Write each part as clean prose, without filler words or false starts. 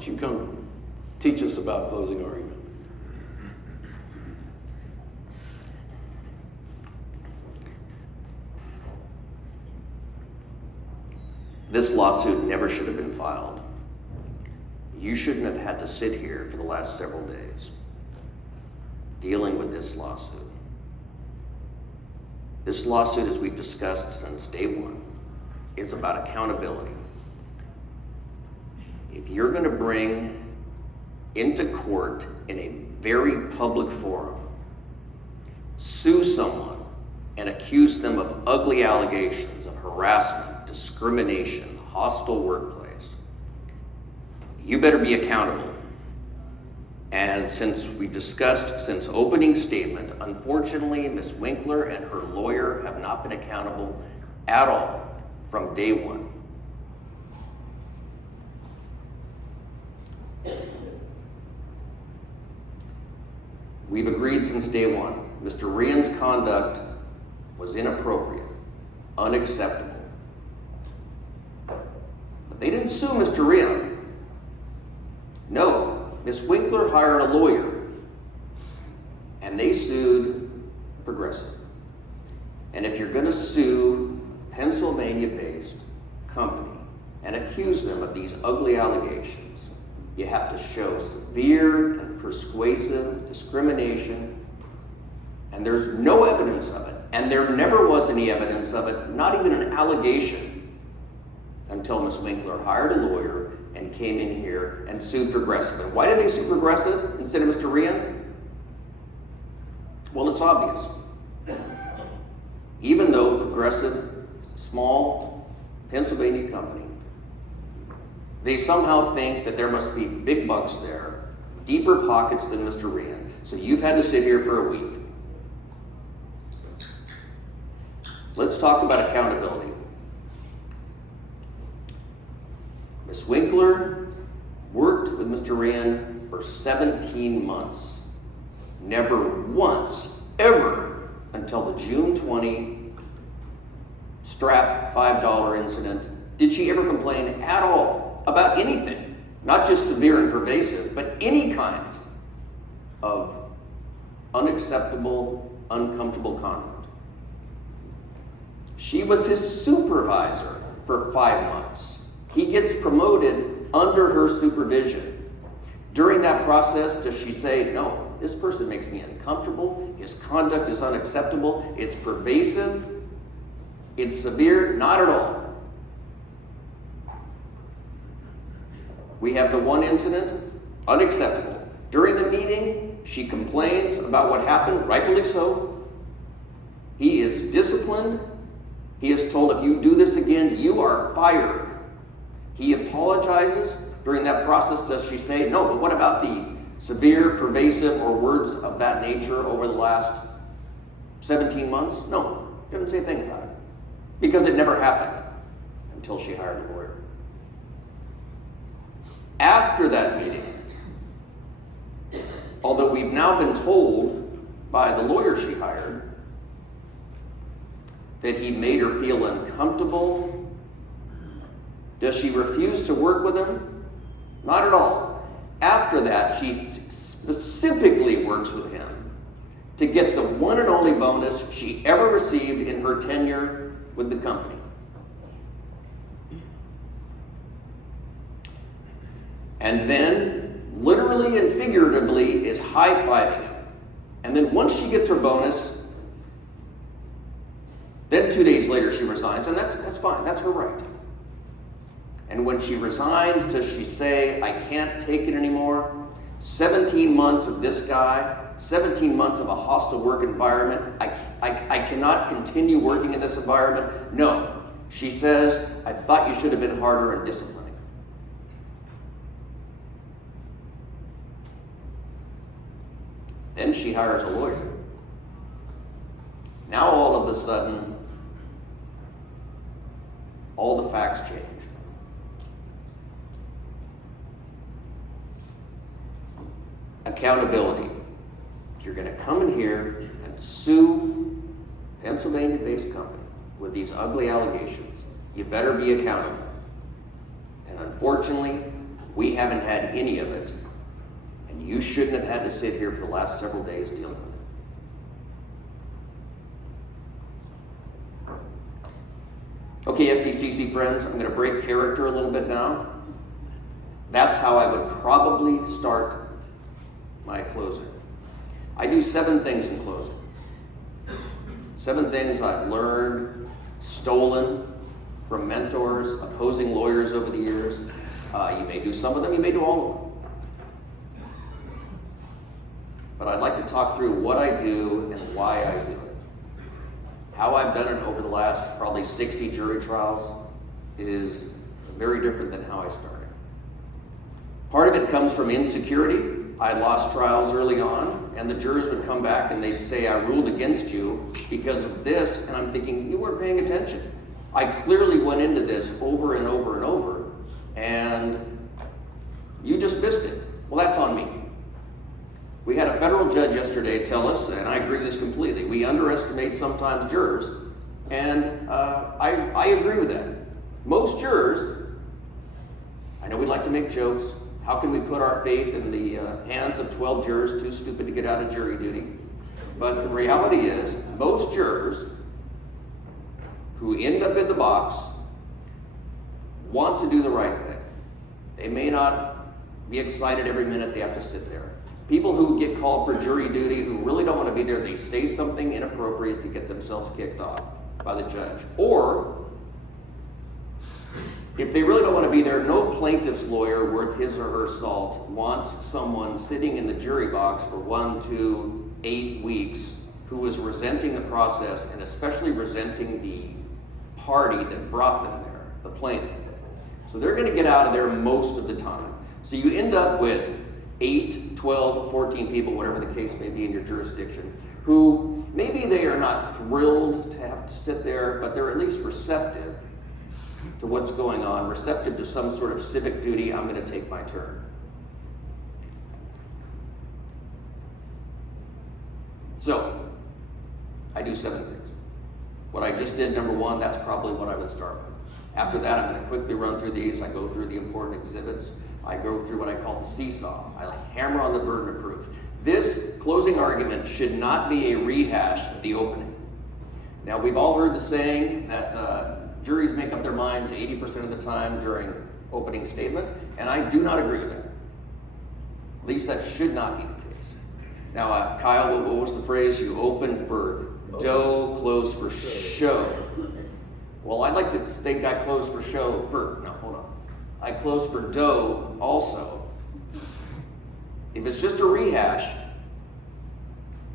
don't you come teach us about closing argument? This lawsuit never should have been filed. You shouldn't have had to sit here for the last several days dealing with this lawsuit. This lawsuit, as we've discussed since day one, is about accountability. If you're going to bring into court in a very public forum, sue someone and accuse them of ugly allegations of harassment, discrimination, hostile workplace, you better be accountable. And since we discussed since opening statement, unfortunately, Ms. Winkler and her lawyer have not been accountable at all from day one. We've agreed since day one, Mr. Rian's conduct was inappropriate, unacceptable. But they didn't sue Mr. Rian. No, Ms. Winkler hired a lawyer, and they sued Progressive. And if you're going to sue a Pennsylvania-based company and accuse them of these ugly allegations, you have to show severe and persuasive discrimination, and there's no evidence of it, and there never was any evidence of it, not even an allegation, until Ms. Winkler hired a lawyer and came in here and sued Progressive. And why did they sue Progressive instead of Mr. Rian? Well, it's obvious. Even though Progressive, small Pennsylvania company, they somehow think that there must be big bucks there, deeper pockets than Mr. Rian. So you've had to sit here for a week. Let's talk about accountability. Ms. Winkler worked with Mr. Rian for 17 months. Never once, ever, until the June 20 strap $5 incident, did she ever complain at all about anything. Not just severe and pervasive, but any kind of unacceptable, uncomfortable conduct. She was his supervisor for 5 months. He gets promoted under her supervision. During that process, does she say, no, this person makes me uncomfortable, his conduct is unacceptable, it's pervasive, it's severe? Not at all. We have the one incident, unacceptable. During the meeting, she complains about what happened, rightfully so. He is disciplined. He is told, if you do this again, you are fired. He apologizes. During that process, does she say, no, but what about the severe, pervasive, or words of that nature over the last 17 months? No, she doesn't say a thing about it. Because it never happened until she hired a lawyer. After that meeting, although we've now been told by the lawyer she hired that he made her feel uncomfortable, does she refuse to work with him? Not at all. After that, she specifically works with him to get the one and only bonus she ever received in her tenure with the company. And then, literally and figuratively, is high-fiving him. And then once she gets her bonus, then 2 days later she resigns, and that's fine, that's her right. And when she resigns, does she say, I can't take it anymore? 17 months of this guy, 17 months of a hostile work environment, I cannot continue working in this environment? No. She says, I thought you should have been harder and disciplining. Then she hires a lawyer. Now all of a sudden, all the facts change. Accountability. If you're going to come in here and sue a Pennsylvania-based company with these ugly allegations, you better be accountable. And unfortunately, We haven't had any of it, and you shouldn't have had to sit here for the last several days dealing with it. Okay, FPCC friends, I'm going to break character a little bit now. That's how I would probably start my closing. I do 7 things in closing. 7 things I've learned, stolen from mentors, opposing lawyers over the years. You may do some of them, you may do all of them. But I'd like to talk through what I do and why I do it. How I've done it over the last probably 60 jury trials is very different than how I started. Part of it comes from insecurity. I lost trials early on, and the jurors would come back and they'd say, I ruled against you because of this, and I'm thinking, you weren't paying attention. I clearly went into this over and over and over, and you just missed it. Well, that's on me. We had a federal judge yesterday tell us, and I agree with this completely, we underestimate sometimes jurors, and I agree with that. Most jurors, I know we like to make jokes. How can we put our faith in the hands of 12 jurors too stupid to get out of jury duty? But the reality is, most jurors who end up in the box want to do the right thing. They may not be excited every minute they have to sit there. People who get called for jury duty who really don't want to be there, they say something inappropriate to get themselves kicked off by the judge. Or, if they really don't want to be there, no plaintiff's lawyer worth his or her salt wants someone sitting in the jury box for 1 to 8 weeks who is resenting the process and especially resenting the party that brought them there, the plaintiff. So they're going to get out of there most of the time. So you end up with 8, 12, 14 people, whatever the case may be in your jurisdiction, who maybe they are not thrilled to have to sit there, but they're at least receptive to what's going on, receptive to some sort of civic duty. I'm going to take my turn. So, I do 7 things. What I just did, number 1, that's probably what I would start with. After that, I'm going to quickly run through these. I go through the important exhibits. I go through what I call the seesaw. I hammer on the burden of proof. This closing argument should not be a rehash of the opening. Now, we've all heard the saying that juries make up their minds 80% of the time during opening statement, and I do not agree with that. At least that should not be the case. Now, Kyle, what was the phrase? You open for dough, close for show. Well, I'd like to think I close for show first. No, hold on. I close for dough also. If it's just a rehash,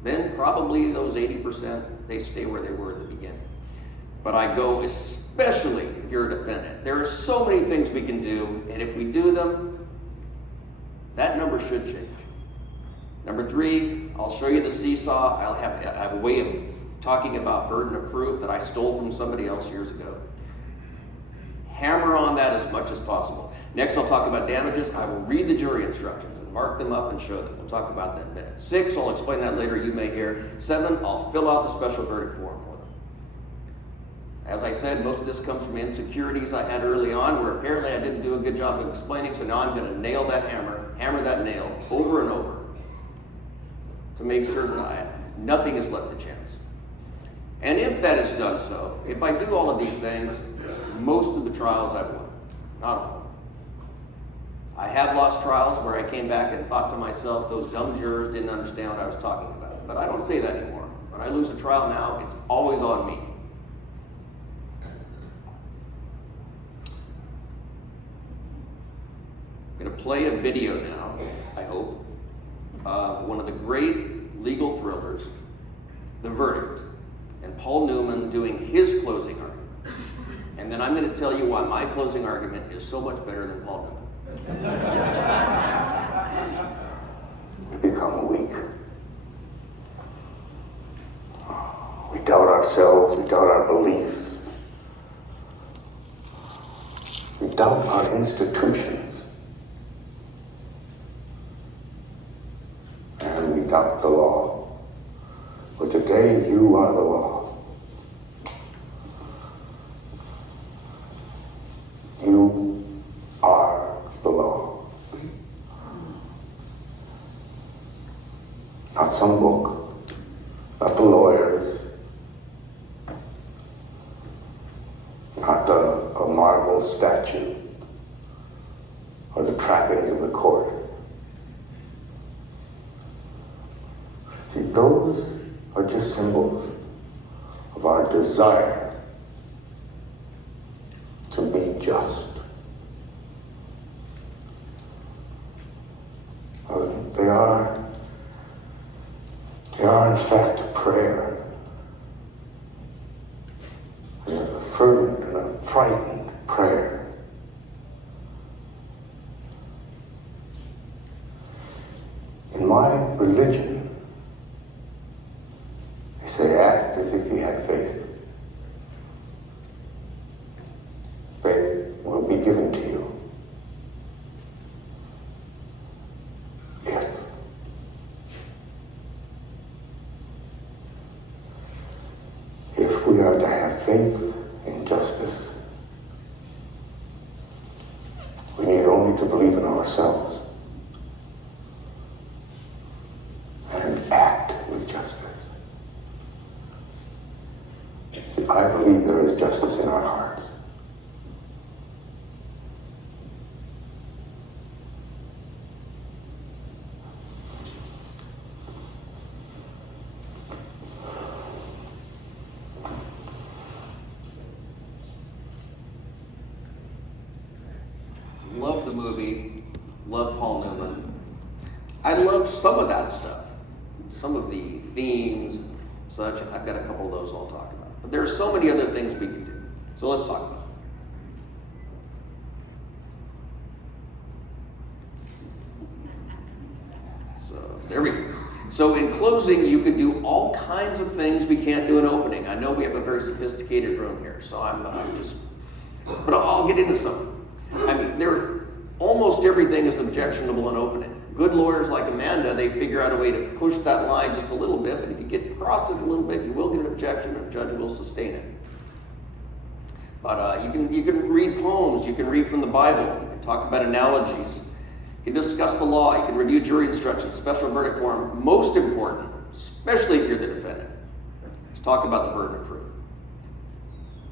then probably those 80%, they stay where they were at the beginning. But I go, especially if you're a defendant. There are so many things we can do, and if we do them, that number should change. Number 3, I'll show you the seesaw. I have a way of talking about burden of proof that I stole from somebody else years ago. Hammer on that as much as possible. Next, I'll talk about damages. I will read the jury instructions and mark them up and show them. We'll talk about that in a minute. 6, I'll explain that later. You may hear. 7, I'll fill out the special verdict form for them. As I said, most of this comes from insecurities I had early on where apparently I didn't do a good job of explaining, so now I'm going to nail that hammer that nail over and over to make certain nothing is left to chance. And if that is done so, if I do all of these things, most of the trials I've won. Not all. I have lost trials where I came back and thought to myself, those dumb jurors didn't understand what I was talking about. But I don't say that anymore. When I lose a trial now, it's always on me. I'm going to play a video now, I hope, of one of the great legal thrillers, The Verdict, and Paul Newman doing his closing argument. And then I'm going to tell you why my closing argument is so much better than Paul Newman. We become weak. We doubt ourselves, we doubt our beliefs. We doubt our institutions. And we doubt the law. But today you are the law. You are the law. not some book, not the lawyers, not a marble statue or the trappings of the court. See, those are just symbols of our desire to be just. They are in fact a prayer. A fervent and a frightened prayer. In my religion, they say act as if you had faith. Faith will be given to you. If we are to have faith in justice, we need only to believe in ourselves and act with justice. See, I believe there is justice in our hearts. Love the movie, love Paul Newman. I love some of that stuff, some of the themes, such. I've got a couple of those I'll talk about. But there are so many other things we can do. So let's talk about it. So there we go. So in closing, you could do all kinds of things we can't do in opening. I know we have a very sophisticated room here, so but I'll get into some. I mean, almost everything is objectionable in opening. Good lawyers like Amanda, they figure out a way to push that line just a little bit, but if you get across it a little bit, you will get an objection and the judge will sustain it. But you can read poems, you can read from the Bible, you can talk about analogies, you can discuss the law, you can review jury instructions, special verdict form. Most important, especially if you're the defendant, is talk about the burden of proof.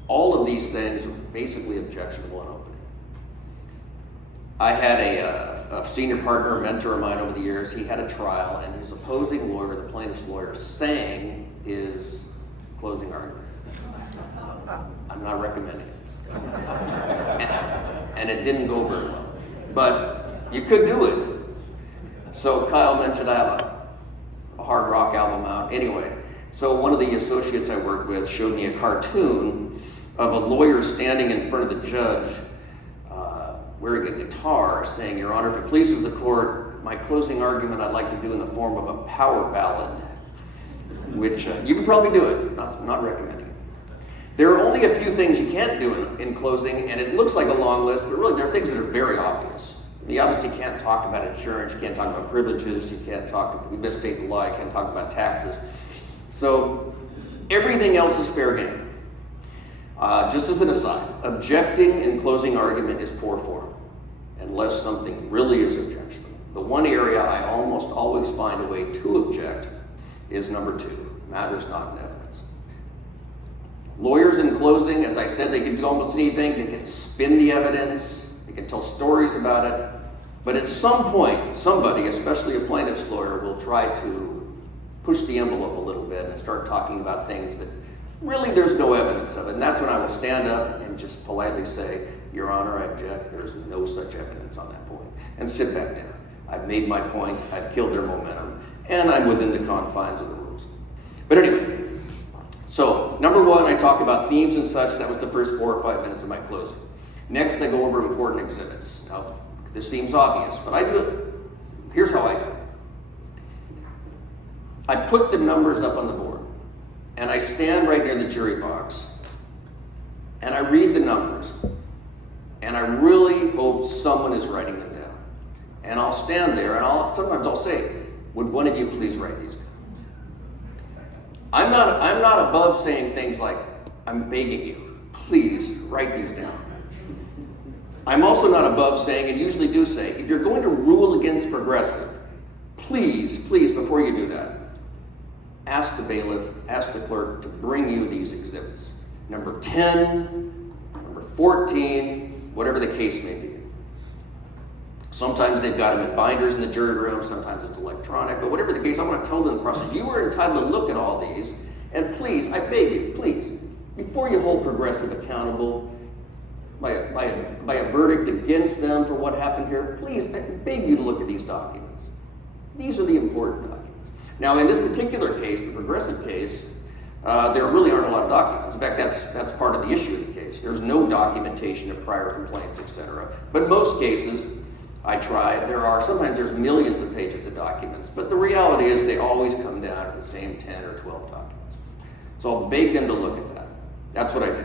All of these things are basically objectionable in opening. I had a senior partner, a mentor of mine over the years. He had a trial, and his opposing lawyer, the plaintiff's lawyer, sang his closing argument. I'm not recommending it. And it didn't go very well. But you could do it. So Kyle mentioned I have a hard rock album out. Anyway, so one of the associates I worked with showed me a cartoon of a lawyer standing in front of the judge wearing a guitar saying, "Your Honor, if it pleases the court, my closing argument I'd like to do in the form of a power ballad," which you can probably do it, not recommending it. There are only a few things you can't do in closing, and it looks like a long list, but really there are things that are very obvious. You obviously can't talk about insurance, you can't talk about privileges, you misstate the law, you can't talk about taxes. So everything else is fair game. Just as an aside, objecting in closing argument is poor form, unless something really is objectionable. The one area I almost always find a way to object is number 2, matters not in evidence. Lawyers in closing, as I said, they can do almost anything. They can spin the evidence, they can tell stories about it, but at some point, somebody, especially a plaintiff's lawyer, will try to push the envelope a little bit and start talking about things that really there's no evidence of it. And that's when I will stand up and just politely say, "Your Honor, I object. There's no such evidence on that point," and sit back down. I've made my point, I've killed their momentum, and I'm within the confines of the rules. But anyway, so number 1, I talk about themes and such. That was the first 4 or 5 minutes of my closing. Next, I go over important exhibits. Now, this seems obvious, but I do it. Here's how I do it. I put the numbers up on the board, and I stand right near the jury box, and I read the numbers, and I really hope someone is writing them down. And I'll stand there, and sometimes I'll say, "Would one of you please write these down?" I'm not above saying things like, "I'm begging you, please write these down." I'm also not above saying, and usually do say, if you're going to rule against progressive, please, before you do that, ask the bailiff, ask the clerk to bring you these exhibits. Number 10, number 14, whatever the case may be. Sometimes they've got them in binders in the jury room, sometimes it's electronic, but whatever the case, I'm going to tell them the process. You are entitled to look at all these, and please, I beg you, please, before you hold Progressive accountable by a verdict against them for what happened here, please, I beg you to look at these documents. These are the important documents. Now, in this particular case, the Progressive case, there really aren't a lot of documents. In fact, that's part of the issue of the case. There's no documentation of prior complaints, etc. But most cases, I tried, sometimes there's millions of pages of documents, but the reality is they always come down to the same 10 or 12 documents. So I'll beg them to look at that. That's what I do.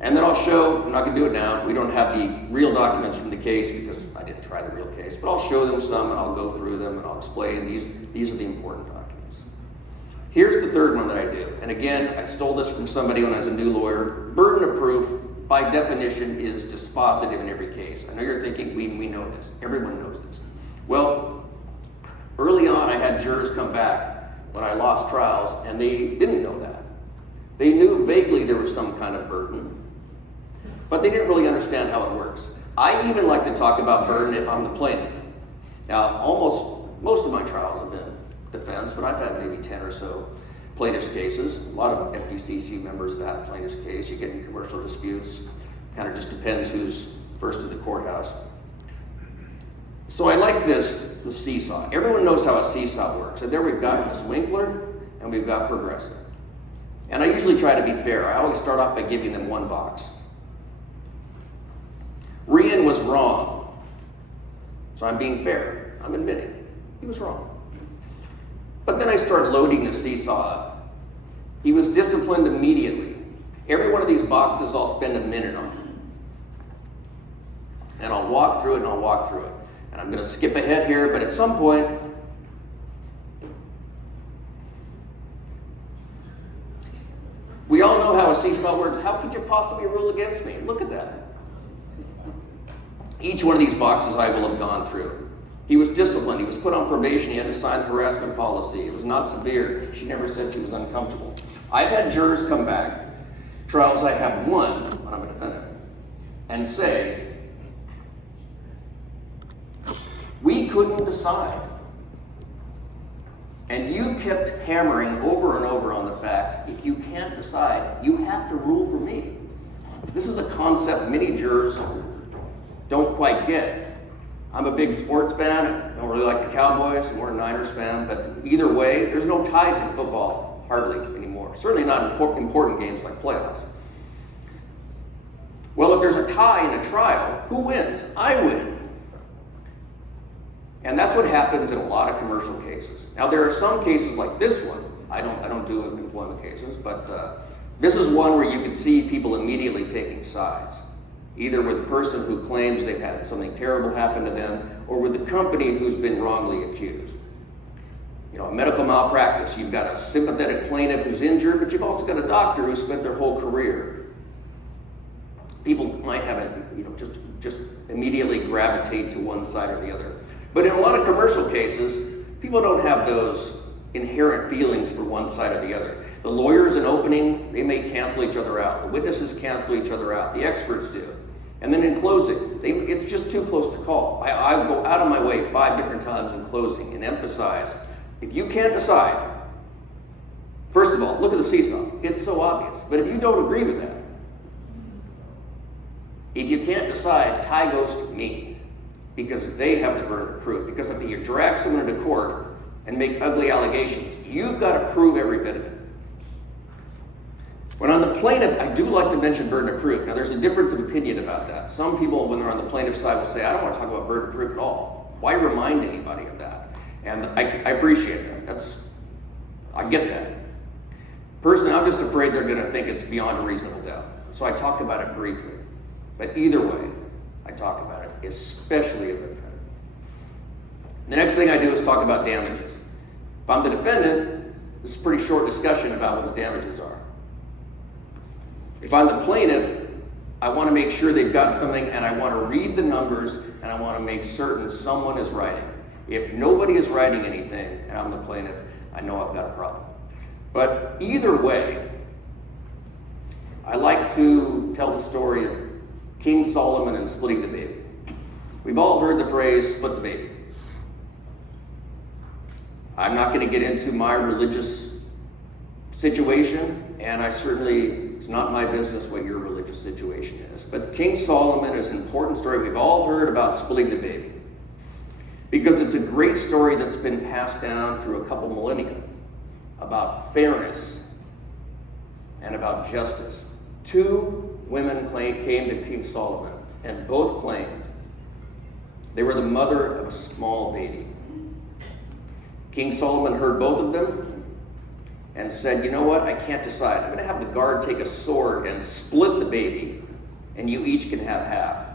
And then I'll show, I'm not going to do it now, we don't have the real documents from the case because I didn't try the real case, but I'll show them some and I'll go through them and I'll explain these are the important documents. Here's the third one that I do. And again, I stole this from somebody when I was a new lawyer. Burden of proof, by definition, is dispositive in every case. I know you're thinking, we know this. Everyone knows this. Well, early on, I had jurors come back when I lost trials, and they didn't know that. They knew vaguely there was some kind of burden, but they didn't really understand how it works. I even like to talk about burden if I'm the plaintiff. Now, most of my trials have been defense, but I've had maybe 10 or so plaintiff's cases. A lot of FDCC members of that plaintiff's case. You get in commercial disputes. Kind of just depends who's first to the courthouse. So I like the seesaw. Everyone knows how a seesaw works. And there we've got Ms. Winkler and we've got Progressive. And I usually try to be fair. I always start off by giving them one box. Rian was wrong. So I'm being fair. I'm admitting he was wrong. But then I start loading the seesaw up. He was disciplined immediately. Every one of these boxes I'll spend a minute on. And I'll walk through it and I'll walk through it. And I'm going to skip ahead here, but at some point, we all know how a seesaw works. How could you possibly rule against me? Look at that. Each one of these boxes I will have gone through. He was disciplined. He was put on probation. He had to sign harassment policy. It was not severe. She never said she was uncomfortable. I've had jurors come back, trials I have won when I'm a defendant, and say, we couldn't decide. And you kept hammering over and over on the fact, if you can't decide, you have to rule for me. This is a concept many jurors don't quite get. I'm a big sports fan. I don't really like the Cowboys. I'm more a Niners fan. But either way, there's no ties in football, hardly anymore. Certainly not important games like playoffs. Well, if there's a tie in a trial, who wins? I win. And that's what happens in a lot of commercial cases. Now, there are some cases like this one. I don't do employment cases, but this is one where you can see people immediately taking sides. Either with the person who claims they've had something terrible happen to them, or with the company who's been wrongly accused. You know, a medical malpractice, you've got a sympathetic plaintiff who's injured, but you've also got a doctor who spent their whole career. People might have it, just immediately gravitate to one side or the other. But in a lot of commercial cases, people don't have those inherent feelings for one side or the other. The lawyers in opening, they may cancel each other out. The witnesses cancel each other out. The experts do. And then in closing, it's just too close to call. I go out of my way 5 different times in closing and emphasize, if you can't decide, first of all, look at the seesaw. It's so obvious. But if you don't agree with that, if you can't decide, tie goes to me, because they have the burden of proof. Because if you drag someone into court and make ugly allegations, you've got to prove every bit of it. When on the plaintiff, I do like to mention burden of proof. Now, there's a difference of opinion about that. Some people, when they're on the plaintiff's side, will say, I don't want to talk about burden of proof at all. Why remind anybody of that? And I appreciate that. I get that. Personally, I'm just afraid they're going to think it's beyond a reasonable doubt. So I talk about it briefly. But either way, I talk about it, especially as a defendant. The next thing I do is talk about damages. If I'm the defendant, this is a pretty short discussion about what the damages are. If I'm the plaintiff, I want to make sure they've got something, and I want to read the numbers, and I want to make certain someone is writing. If nobody is writing anything, and I'm the plaintiff, I know I've got a problem. But either way, I like to tell the story of King Solomon and splitting the baby. We've all heard the phrase, split the baby. I'm not going to get into my religious situation, and it's not my business what your religious situation is. But King Solomon is an important story. We've all heard about splitting the baby because it's a great story that's been passed down through a couple millennia about fairness and about justice. Two women came to King Solomon, and both claimed they were the mother of a small baby. King Solomon heard both of them and said, you know what, I can't decide. I'm going to have the guard take a sword and split the baby, and you each can have half.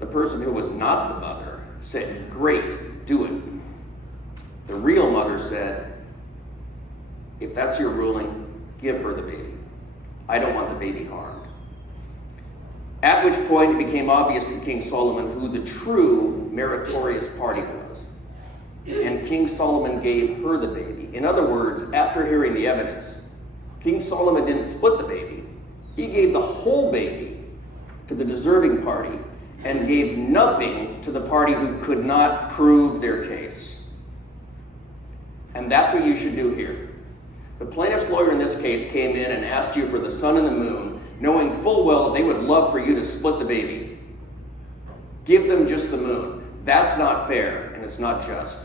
The person who was not the mother said, great, do it. The real mother said, if that's your ruling, give her the baby. I don't want the baby harmed. At which point it became obvious to King Solomon who the true meritorious party was. And King Solomon gave her the baby. In other words, after hearing the evidence, King Solomon didn't split the baby. He gave the whole baby to the deserving party and gave nothing to the party who could not prove their case. And that's what you should do here. The plaintiff's lawyer in this case came in and asked you for the sun and the moon, knowing full well that they would love for you to split the baby. Give them just the moon. That's not fair, and it's not just.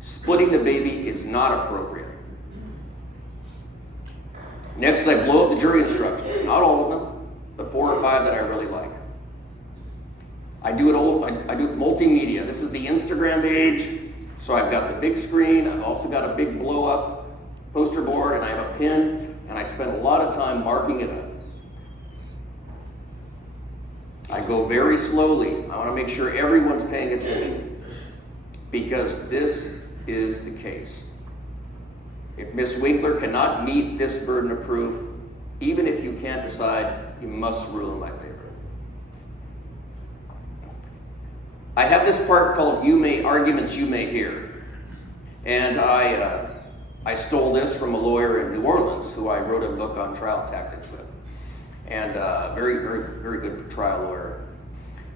Splitting the baby is not appropriate. Next, I blow up the jury instructions. Not all of them, the 4 or 5 that I really like. I do it multimedia. This is the Instagram age, so I've got the big screen. I've also got a big blow-up poster board, and I have a pen, and I spend a lot of time marking it up. I go very slowly. I want to make sure everyone's paying attention, because this is the case. If Ms. Winkler cannot meet this burden of proof, even if you can't decide, you must rule in my favor. I have this part called Arguments You May Hear. And I stole this from a lawyer in New Orleans who I wrote a book on trial tactics with. And very, very, very good trial lawyer.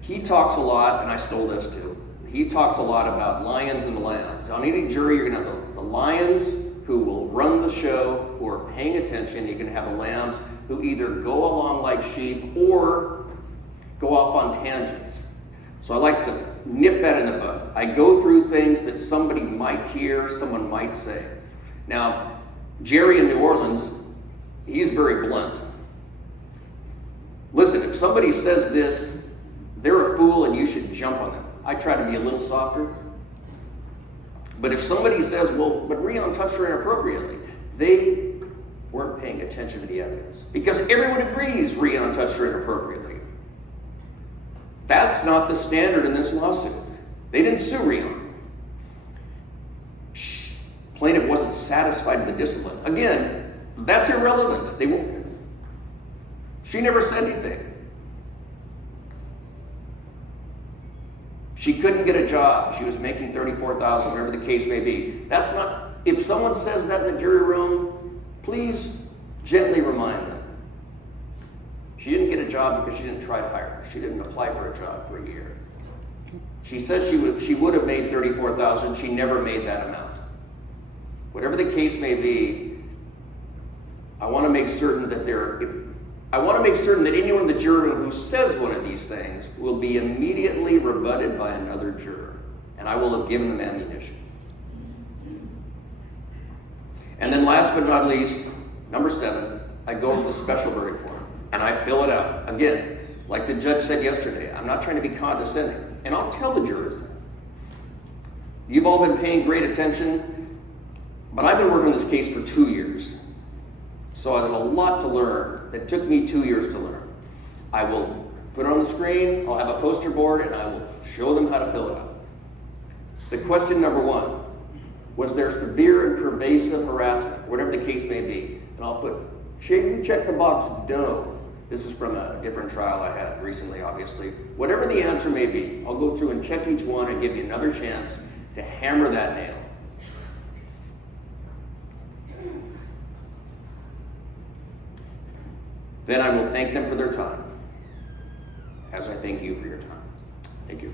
He talks a lot, and I stole this too. He talks a lot about lions and lambs. On any jury, you're going to have the lions who will run the show, who are paying attention. You're going to have the lambs who either go along like sheep or go off on tangents. So I like to nip that in the bud. I go through things that somebody might hear, someone might say. Now, Jerry in New Orleans, he's very blunt. Listen, if somebody says this, they're a fool and you should jump on them. I try to be a little softer. But if somebody says, well, but Rion touched her inappropriately, they weren't paying attention to the evidence. Because everyone agrees Rion touched her inappropriately. That's not the standard in this lawsuit. They didn't sue Rion. Plaintiff wasn't satisfied with the discipline. Again, that's irrelevant. She never said anything. She couldn't get a job. She was making $34,000, whatever the case may be. That's not, if someone says that in the jury room, please gently remind them. She didn't get a job because she didn't try to hire her. She didn't apply for a job for a year. She said she would have made $34,000. She never made that amount. Whatever the case may be, I want to make certain that anyone in the jury room who says one of these things will be immediately rebutted by another juror, and I will have given them ammunition. And then last but not least, number 7, I go over the special verdict form, and I fill it out. Again, like the judge said yesterday, I'm not trying to be condescending, and I'll tell the jurors that. You've all been paying great attention, but I've been working on this case for 2 years. So I have a lot to learn that took me 2 years to learn. I will put it on the screen, I'll have a poster board, and I will show them how to fill it out. The question number 1, was there severe and pervasive harassment, whatever the case may be? And I'll put, you check the box, no. This is from a different trial I had recently, obviously. Whatever the answer may be, I'll go through and check each one and give you another chance to hammer that nail. Then I will thank them for their time, as I thank you for your time. Thank you.